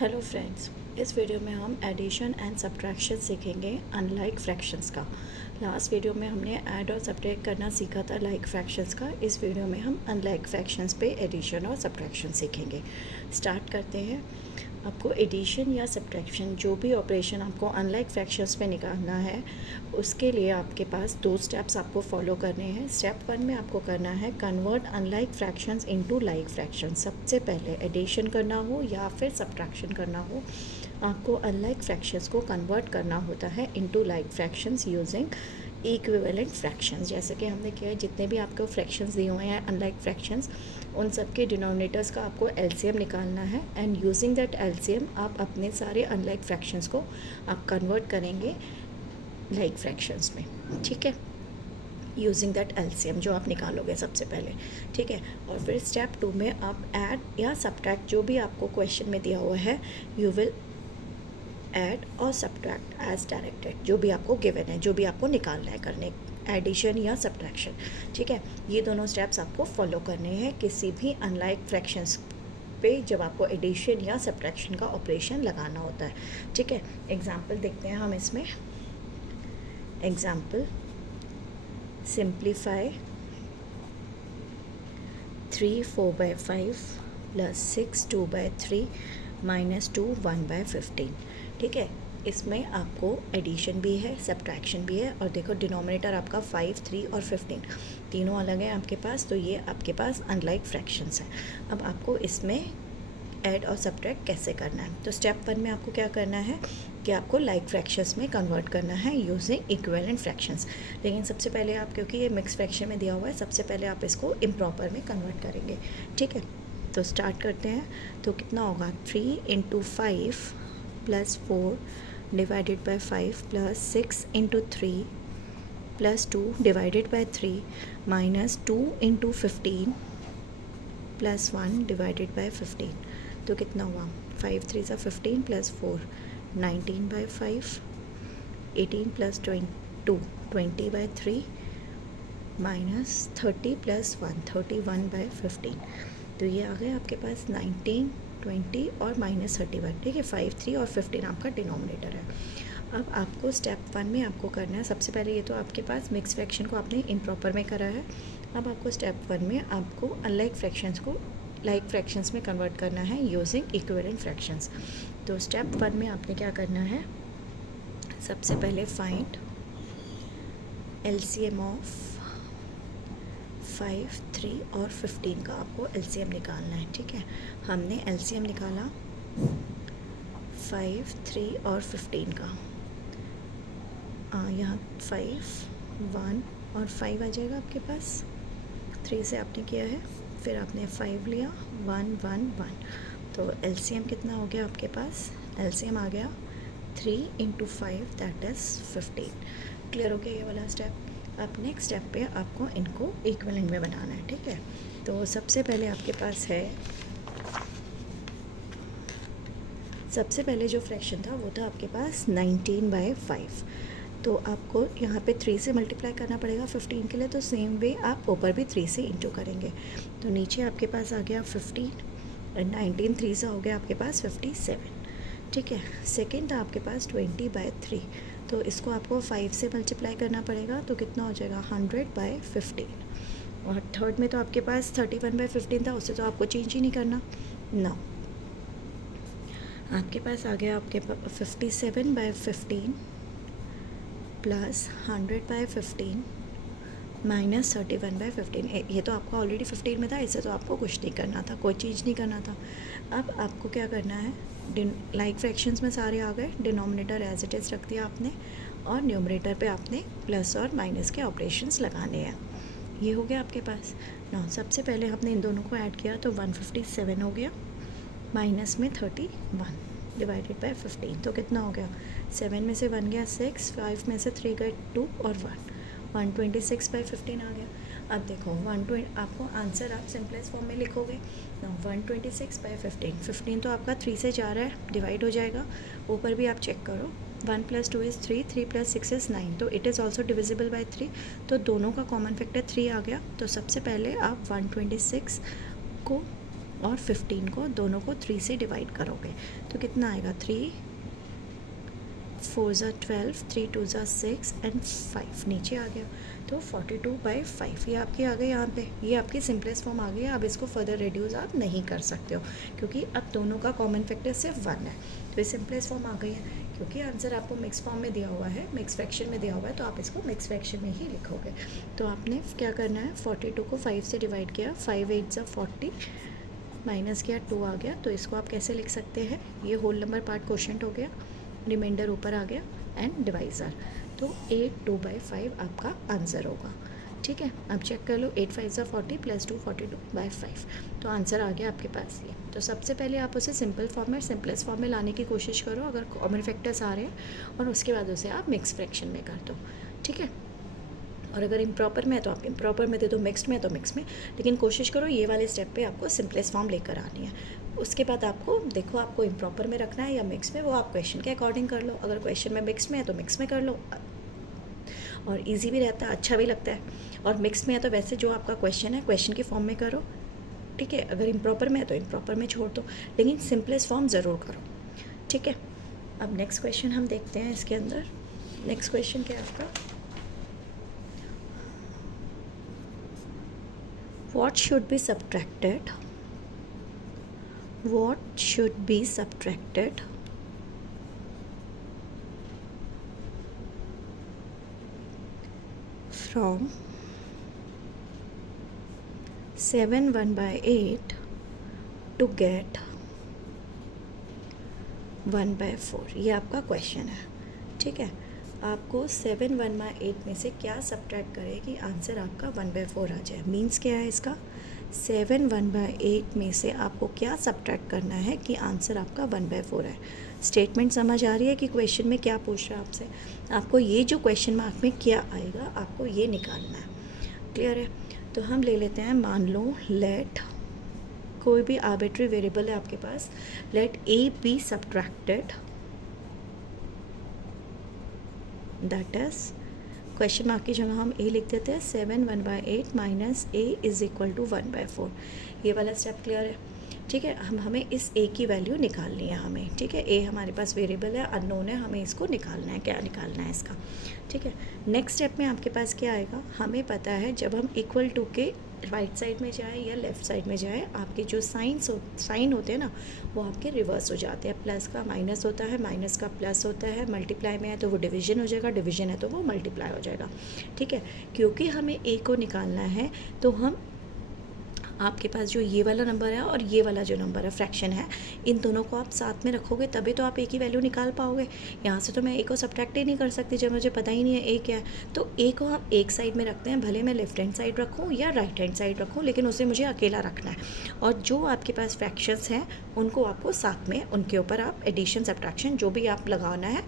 Hello friends, इस video में हम एडिशन एंड सब्ट्रैक्शन सीखेंगे अनलाइक फ्रैक्शंस का। लास्ट वीडियो में हमने ऐड और सब्ट्रैक्ट करना सीखा था लाइक फ्रैक्शंस का। इस वीडियो में हम अनलाइक फ्रैक्शंस पे एडिशन और सब्ट्रैक्शन सीखेंगे। स्टार्ट करते हैं। आपको एडिशन या सब्ट्रैक्शन जो भी ऑपरेशन आपको अनलाइक फ्रैक्शंस पे निकालना है, उसके लिए आपके पास दो स्टेप्स आपको फॉलो करने हैं। स्टेप 1 में आपको करना है convert unlike fractions into like fractions. सबसे पहले एडिशन करना हो या फिर सब्ट्रैक्शन करना हो, आपको अनलाइक फ्रैक्शंस को कन्वर्ट करना होता है into like fractions using equivalent fractions. जैसे कि हमने किया है, जितने भी आपको फ्रैक्शंस दिए हुए हैं अनलाइक फ्रैक्शंस, उन सब के डिनोमिनेटर्स का आपको एलसीएम निकालना है एंड यूजिंग दैट एलसीएम आप अपने सारे अनलाइक फ्रैक्शंस को आप कन्वर्ट करेंगे लाइक फ्रैक्शंस में। ठीक है, यूजिंग दैट एलसीएम जो आप निकालोगे सबसे पहले। ठीक है, और फिर स्टेप 2 में आप ऐड या सब्ट्रैक्ट जो भी आपको क्वेश्चन में दिया हुआ है, यू विल ऐड और सब्ट्रैक्ट एज डायरेक्टेड। जो भी आपको गिवन है, जो भी आपको निकालना है करने, एडिशन या सब्ट्रैक्शन। ठीक है, ये दोनों स्टेप्स आपको फॉलो करने हैं किसी भी अनलाइक फ्रैक्शंस पे जब आपको एडिशन या सब्ट्रैक्शन का ऑपरेशन लगाना होता है। ठीक है, एग्जाम्पल देखते हैं हम इसमें। Example, simplify 3 4/5 plus 6 2/3 minus 2 1/15। ठीक है, इसमें आपको एडिशन भी है, सब्ट्रैक्शन भी है, और देखो डिनोमिनेटर आपका 5 3 और 15 तीनों अलग हैं आपके पास, तो ये आपके पास अनलाइक फ्रैक्शंस हैं। अब आपको इसमें ऐड और सब्ट्रैक्ट कैसे करना है, तो स्टेप 1 में आपको क्या करना है कि आपको लाइक फ्रैक्शंस में कन्वर्ट करना है यूजिंग इक्विवेलेंट फ्रैक्शंस। लेकिन सबसे पहले आप, क्योंकि ये मिक्स फ्रैक्शन में दिया हुआ है, सबसे पहले आप इसको इम्प्रॉपर में कन्वर्ट करेंगे। ठीक है, तो स्टार्ट करते हैं। तो कितना होगा, 3 × 5 plus 4 divided by 5 plus 6 × 3 plus 2 divided by 3 minus 2 × 15 plus 1 divided by 15। तो कितना हुआ, 5 3 सा 15 प्लस 4 19/5, 18 प्लस 2 20/3 माइनस 30 प्लस 1 31/15। तो ये आ गया आपके पास 19 20 और माइनस 31। ठीक है, 5 3 और 15 आपका डिनोमिनेटर है। अब आपको स्टेप 1 में आपको करना है, सबसे पहले ये तो आपके पास मिक्स फ्रैक्शन को आपने इम्प्रॉपर में करा है। अब आपको स्टेप 1 में आपको अनलाइक फ्रैक्शंस को लाइक फ्रैक्शंस में कन्वर्ट करना है यूजिंग इक्विवेलेंट फ्रैक्शंस। तो स्टेप 1 में आपने क्या करना है, सबसे पहले फाइंड एलसीएम ऑफ 5 3 और 15 का आपको एलसीएम निकालना है। ठीक है, हमने एलसीएम निकाला 5 3 और 15 का। यहाँ 5 1 और 5 आ जाएगा आपके पास, 3 से आपने किया है, फिर आपने 5 लिया, 1 1 1। तो एलसीएम कितना हो गया आपके पास, एलसीएम आ गया 3 × 5 दैट इज़ 15। क्लियर हो गया ये वाला स्टेप। अब नेक्स्ट स्टेप पे आपको इनको इक्विवेलेंट में बनाना है। ठीक है, तो सबसे पहले आपके पास है, सबसे पहले जो फ्रैक्शन था वो था आपके पास 19/5। तो आपको यहाँ पे 3 से मल्टीप्लाई करना पड़ेगा 15 के लिए, तो सेम वे आप ऊपर भी 3 से इंटू करेंगे। तो नीचे आपके पास आ गया 15 और 19 3 से हो गया आपके पास 57। ठीक है, सेकेंड था आपके पास 20/3, तो इसको आपको 5 से मल्टीप्लाई करना पड़ेगा, तो कितना हो जाएगा 100/15। और थर्ड में तो आपके पास 31/15 था, उससे तो आपको चेंज ही नहीं करना ना। आपके पास आ गया आपके 57/15 प्लस 100/15 माइनस 31/15। ये तो आपका ऑलरेडी 15 में था, इससे तो आपको कुछ नहीं करना था, कोई चीज़ नहीं करना था। अब आपको क्या करना है, लाइक फ्रैक्शंस में सारे आ गए, डिनोमिनेटर एज इट इज़ रख दिया आपने, और न्यूमरेटर पे आपने प्लस और माइनस के ऑपरेशंस लगाने हैं। ये हो गया आपके पास ना। सबसे पहले हमने इन दोनों को ऐड किया तो 157 हो गया, माइनस में 31 डिवाइडेड बाय 15। तो कितना हो गया, 7 में से 1 गया 6, 5 में से 3 गए 2 और 126/15 आ गया। अब देखो 120, आपको आंसर आप सिंपलेस्ट फॉर्म में लिखोगे ना, 126/15। 15 तो आपका 3 से जा रहा है, डिवाइड हो जाएगा। ऊपर भी आप चेक करो, 1 + 2 = 3, 3 + 6 = 9, तो it is also divisible by 3। तो दोनों का कॉमन फैक्टर 3 आ गया। तो सबसे पहले आप 126 को और 15 को दोनों को 3 से डिवाइड करोगे तो कितना आएगा 3 4 ज़ा 12 3 2 ज़ा 6 एंड 5 नीचे आ गया तो 42/5 ये आपकी आ गई यहाँ पे। ये आपकी सिंपलेस्ट फॉर्म आ गई है। अब इसको फर्दर रिड्यूस आप नहीं कर सकते हो क्योंकि अब दोनों का कॉमन फैक्टर सिर्फ 1 है। तो ये सिंपलेस्ट फॉर्म आ गई है क्योंकि आंसर आपको मिक्स फॉर्म में दिया हुआ है, मिक्स फ्रैक्शन में दिया हुआ है, तो आप इसको मिक्स फ्रैक्शन में ही लिखोगे। तो आपने क्या करना है 42 को 5 से डिवाइड किया, 5 8 ज़ा 40 माइनस किया 2 आ गया। तो इसको आप कैसे लिख सकते हैं, ये होल नंबर पार्ट क्वोशंट हो गया, रिमाइंडर ऊपर आ गया एंड डिवाइज़र। तो 82/5 आपका आंसर होगा। ठीक है, अब चेक कर लो 8 5 ज़ा 40 + 2 42/5 तो आंसर आ गया आपके पास ये। तो सबसे पहले आप उसे सिंपल फॉर्म में सिंपलेस्ट फॉर्म में लाने की कोशिश करो अगर कॉमन फैक्टर्स आ रहे हैं, और उसके बाद उसे आप मिक्स फ्रैक्शन में कर दो। ठीक है, और अगर इम्प्रॉपर में है तो आप इम्प्रॉपर में दे दो, मिक्स्ड में है तो मिक्स में, लेकिन कोशिश करो ये वाले स्टेप पे आपको सिंपलेस्ट फॉर्म लेकर आनी है। उसके बाद आपको देखो आपको इम्प्रॉपर में रखना है या मिक्स में, वो आप क्वेश्चन के अकॉर्डिंग कर लो। अगर क्वेश्चन में मिक्स में है तो मिक्स में कर लो, और इजी भी रहता है, अच्छा भी लगता है। और मिक्स में है तो वैसे जो आपका क्वेश्चन है क्वेश्चन के फॉर्म में करो। ठीक है, अगर इम्प्रॉपर में है तो इम्प्रॉपर में छोड़ दो, लेकिन सिंपलेस्ट फॉर्म ज़रूर करो। ठीक है, अब नेक्स्ट क्वेश्चन हम देखते हैं। इसके अंदर नेक्स्ट क्वेश्चन क्या है आपका, what should be subtracted from 7 1/8 to get 1/4। ये आपका क्वेश्चन है। ठीक है, आपको 7 1/8 में से क्या सब्ट्रैक्ट करें कि आंसर आपका 1/4 आ जाए। मीन्स क्या है इसका, 7 1/8 में से आपको क्या सब्ट्रैक्ट करना है कि आंसर आपका 1/4 है। स्टेटमेंट समझ आ रही है कि क्वेश्चन में क्या पूछ रहा है आपसे। आपको ये जो क्वेश्चन मार्क में क्या आएगा आपको ये निकालना है। क्लियर है, तो हम ले लेते हैं, मान लो लेट कोई भी आर्बिट्री वेरिएबल है आपके पास, let A B subtracted, that is question mark की जगह हम ए लिख देते हैं 7 1/8 minus A is equal to 1/4। ये वाला स्टेप क्लियर है। ठीक है, हमें इस ए की वैल्यू निकालनी है हमें। ठीक है, ए हमारे पास वेरिएबल है, अननोन है, हमें इसको निकालना है, क्या निकालना है इसका। ठीक है, नेक्स्ट स्टेप में आपके पास क्या आएगा, हमें पता है जब हम इक्वल टू के राइट साइड में जाए या लेफ़्ट साइड में जाए, आपके जो साइन होते हैं ना वो आपके रिवर्स हो जाते हैं। प्लस का माइनस होता है, माइनस का प्लस होता है, मल्टीप्लाई में है तो वो डिवीजन हो जाएगा, डिवीजन है तो वो मल्टीप्लाई हो जाएगा। ठीक है, क्योंकि हमें ए को निकालना है तो हम आपके पास जो ये वाला नंबर है और ये वाला जो नंबर है फ्रैक्शन है, इन दोनों को आप साथ में रखोगे तभी तो आप ए की वैल्यू निकाल पाओगे। यहाँ से तो मैं ए को सब्ट्रैक्ट ही नहीं कर सकती जब मुझे पता ही नहीं है ए क्या है। तो ए को हम एक साइड में रखते हैं, भले मैं लेफ्ट हैंड साइड रखूँ या राइट हैंड साइड रखूँ, लेकिन उसे मुझे अकेला रखना है। और जो आपके पास फ्रैक्शंस हैं उनको आपको साथ में, उनके ऊपर आप एडिशन सब्ट्रैक्शन जो भी आप लगाना है,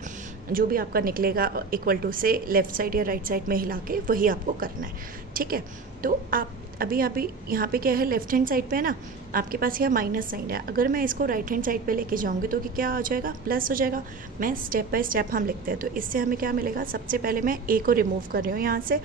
जो भी आपका निकलेगा इक्वल टू से लेफ़्ट साइड या राइट साइड में हिला के वही आपको करना है। ठीक है, तो आप अभी यहाँ पे क्या है, लेफ्ट हैंड साइड पे है ना आपके पास यहाँ माइनस साइन है। अगर मैं इसको राइट हैंड साइड पे लेके जाऊँगी तो कि क्या हो जाएगा, प्लस हो जाएगा। मैं स्टेप बाय स्टेप हम लिखते हैं, तो इससे हमें क्या मिलेगा, सबसे पहले मैं ए को रिमूव कर रही हूँ यहाँ से,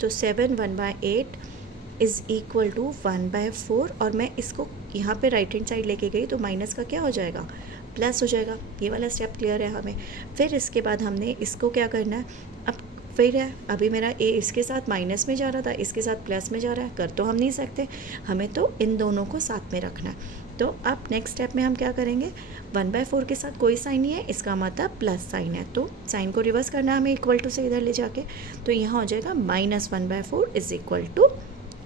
तो 7 1/8 इज़ इक्वल टू 1/4, और मैं इसको यहाँ पे राइट हैंड साइड लेके गई तो माइनस का क्या हो जाएगा, प्लस हो जाएगा। ये वाला स्टेप क्लियर है हमें। फिर इसके बाद हमने इसको क्या करना है, अब फिर है अभी मेरा ए इसके साथ माइनस में जा रहा था, इसके साथ प्लस में जा रहा है, कर तो हम नहीं सकते, हमें तो इन दोनों को साथ में रखना है। तो अब नेक्स्ट स्टेप में हम क्या करेंगे, 1/4 के साथ कोई साइन नहीं है, इसका मतलब प्लस साइन है, तो साइन को रिवर्स करना है हमें इक्वल टू से इधर ले जाके, तो यहाँ हो जाएगा -1/4 is equal to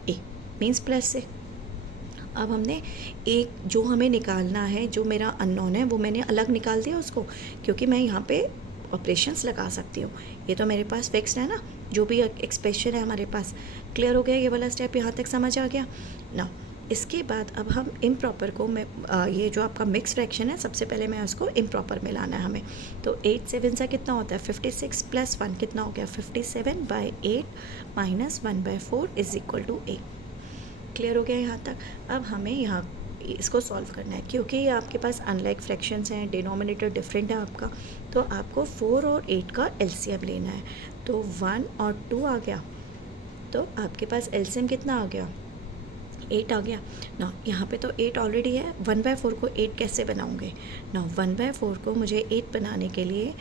a, means plus से। अब हमने एक जो हमें निकालना है, जो मेरा अननोन है वो मैंने अलग निकाल दिया उसको, क्योंकि मैं यहाँ पे ऑपरेशंस लगा सकती हूँ। ये तो मेरे पास फिक्स्ड है ना, जो भी एक्सप्रेशन है हमारे पास। क्लियर हो गया ये वाला स्टेप, यहाँ तक समझ आ गया ना। इसके बाद अब हम इम्प्रॉपर को मैं ये जो आपका मिक्स फ्रैक्शन है, सबसे पहले मैं उसको इम्प्रॉपर में लाना है हमें। तो 8 7 सा कितना होता है, 56 + 1 कितना हो गया, 57/8 minus 1/4 is equal to 8। Clear हो गया यहाँ तक। अब हमें यहाँ इसको सॉल्व करना है, क्योंकि ये आपके पास अनलाइक फ्रैक्शंस हैं, डिनोमिनेटर डिफरेंट है आपका, तो आपको 4 और 8 का एलसीएम लेना है। तो 1 और 2 आ गया, तो आपके पास एलसीएम कितना आ गया, 8 आ गया ना, यहाँ पे तो 8 ऑलरेडी है, 1/4 को 8 कैसे बनाऊँगे ना, 1/4 को मुझे 8 बनाने के लिए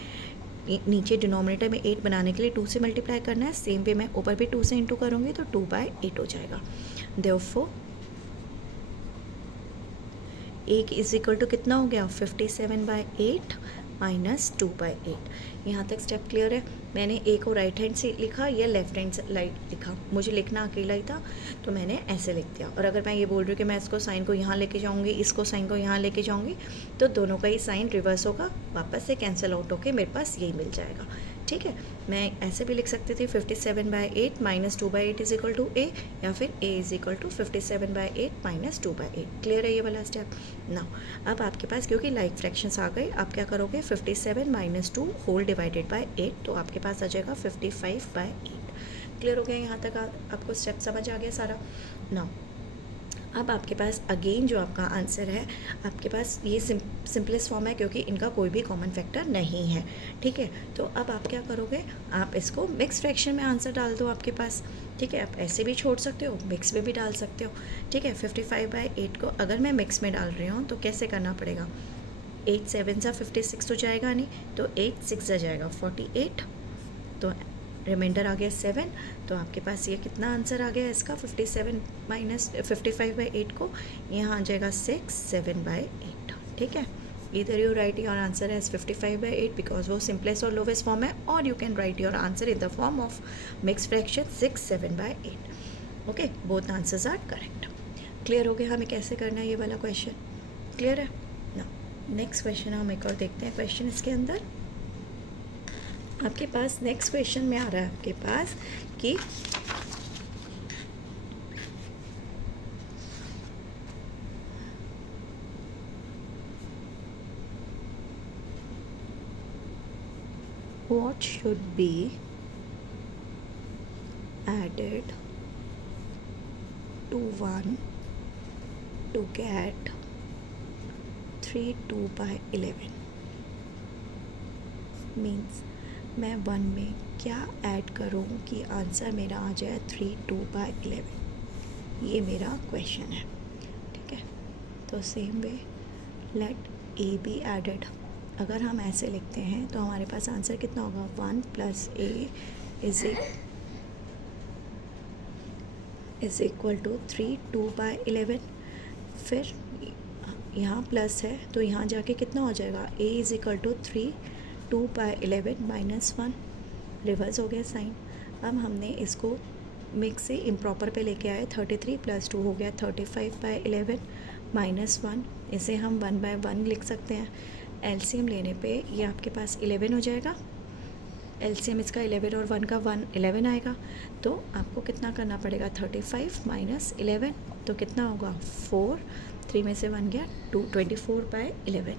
नीचे डिनोमिनेटर में 8 बनाने के लिए 2 से मल्टीप्लाई करना है, सेम वे मैं ऊपर भी 2 से इंटू करूँगी तो 2/8 हो जाएगा। देयरफॉर 1 इज इक्वल टू कितना हो गया, 57/8 माइनस 2/8। यहाँ तक स्टेप क्लियर है। मैंने ए को राइट हैंड से लिखा या लेफ्ट हैंड से लिखा, मुझे लिखना अकेला ही था तो मैंने ऐसे लिख दिया। और अगर मैं ये बोल रही हूँ कि मैं इसको साइन को यहाँ लेके जाऊँगी, इसको साइन को यहाँ लेके जाऊँगी, तो दोनों का ही साइन रिवर्स होगा, वापस से कैंसिल आउट होके मेरे पास यही मिल जाएगा। ठीक है, मैं ऐसे भी लिख सकती थी 57/8 minus 2/8 is equal to A, या फिर A is equal to 57/8 minus 2/8। Clear है ये वाला स्टेप। नाउ अब आपके पास क्योंकि लाइक फ्रैक्शंस आ गए, आप क्या करोगे, 57 माइनस 2 होल डिवाइडेड बाय 8, तो आपके पास आ जाएगा 55/8। क्लियर हो गया यहाँ तक? आपको स्टेप समझ आ गया सारा। नाउ अब आपके पास अगेन जो आपका आंसर है, आपके पास ये सिंपलेस्ट फॉर्म है क्योंकि इनका कोई भी कॉमन फैक्टर नहीं है। ठीक है, तो अब आप क्या करोगे, आप इसको मिक्स फ्रैक्शन में आंसर डाल दो आपके पास। ठीक है, आप ऐसे भी छोड़ सकते हो, मिक्स में भी डाल सकते हो। ठीक है, 55/8 को अगर मैं मिक्स में डाल रही हूँ तो कैसे करना पड़ेगा, 8 7 सा 56 हो जाएगा, नहीं तो 8 6 आ जाएगा 48, तो रिमाइंडर आ गया 7। तो आपके पास ये कितना आंसर आ गया इसका, 57 माइनस 55/8 को यहाँ आ जाएगा 6 7/8। ठीक है, इधर you write your answer as 55/8 because वो सिंपलेस्ट और लोवेस्ट फॉर्म है, और you can write your answer in the form of mix fraction 6 7/8। Okay, both answers are correct. Clear हो गया हमें कैसे करना है ये वाला क्वेश्चन? क्लियर है ना? नेक्स्ट क्वेश्चन हम एक और देखते हैं। क्वेश्चन इसके अंदर आपके पास नेक्स्ट क्वेश्चन में आ रहा है आपके पास कि what should be added to 1 to get 3 2/11 means मैं 1 में क्या ऐड करूँ कि आंसर मेरा आ जाए 3 2/11। ये मेरा क्वेश्चन है। ठीक है, तो same way let A be added. अगर हम ऐसे लिखते हैं तो हमारे पास आंसर कितना होगा, 1 + a इज इक्वल टू 3 2/11। फिर यहाँ प्लस है तो यहाँ जाके कितना हो जाएगा, a is equal to 3 2/11 minus 1, reverse हो गया साइन। अब हमने इसको मिक्स से इम्प्रॉपर पे लेके आए, 33 + 2 हो गया 35/11 माइनस 1, इसे हम 1/1 लिख सकते हैं। एलसीएम लेने पे ये आपके पास 11 हो जाएगा। एलसीएम इसका 11 और 1 का 11 आएगा, तो आपको कितना करना पड़ेगा, 35 माइनस 11, तो कितना होगा 4, 3 में से 1 गया 2, 24/11।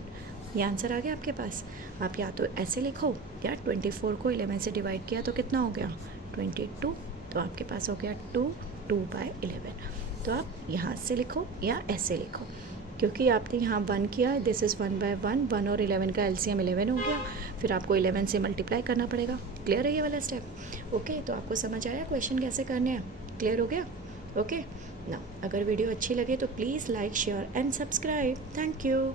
ये आंसर आ गया आपके पास। आप या तो ऐसे लिखो या 24 को 11 से डिवाइड किया तो कितना हो गया 22, तो आपके पास हो गया 2 2/11। तो आप यहाँ से लिखो या ऐसे लिखो, क्योंकि आपने यहाँ 1 किया, दिस इज़ 1/1, 1 और 11 का एलसीएम 11 हो गया, फिर आपको 11 से मल्टीप्लाई करना पड़ेगा। क्लियर है ये वाला स्टेप? ओके, तो आपको समझ आया क्वेश्चन कैसे करने हैं? क्लियर हो गया? ओके ना, अगर वीडियो अच्छी लगे तो please like share and subscribe. Thank you.